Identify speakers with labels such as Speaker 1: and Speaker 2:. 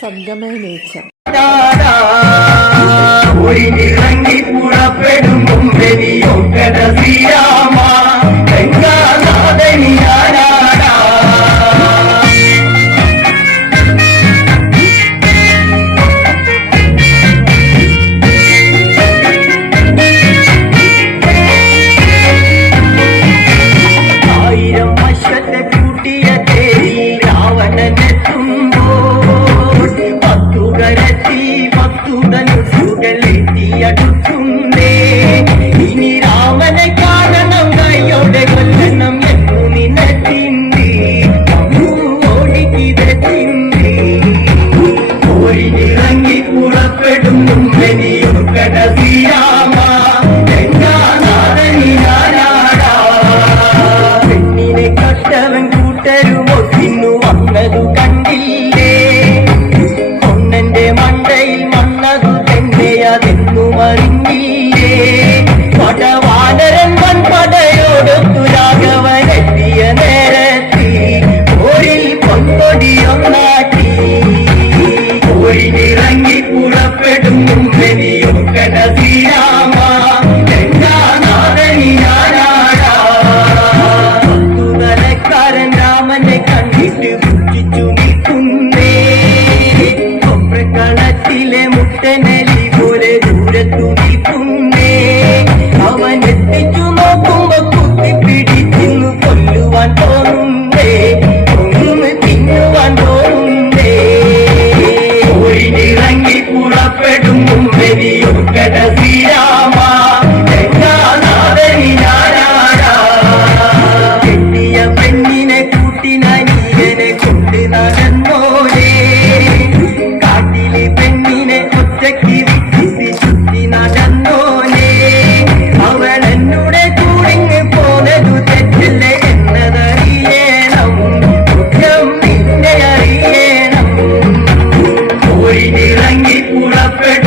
Speaker 1: శబ్దమే నేచర్
Speaker 2: നടക്കുന്നേ. പുറപ്പെടുന്നു മെനിയു കടസിയ അറിഞ്ഞില്ലേ കുറ്റിച്ചു നിൽക്കുന്നേ. കൊപ്രക്കണത്തിലെ മുട്ടനെ വെടിയുക്കട ശ്രീരാമ. രംഗാനാഥനി ഞാനാണ കെട്ടിയ പെണ്ണിനെ കൂട്ടിന നീയനെ കൊണ്ട് നടന്നോരേ കാട്ടിലെ പെണ്ണിനെ ഒറ്റയ്ക്ക് വിട്ടിച്ച് ചുറ്റി നടന്നോനേ. അവൾ എന്നോട് കൂടിങ്ങ് പോനതു തെറ്റില്ലേ എന്നതറിയണം. കുറ്റം നിന്നെ അറിയണം. കോഴിനിറങ്ങി പുറപ്പെടും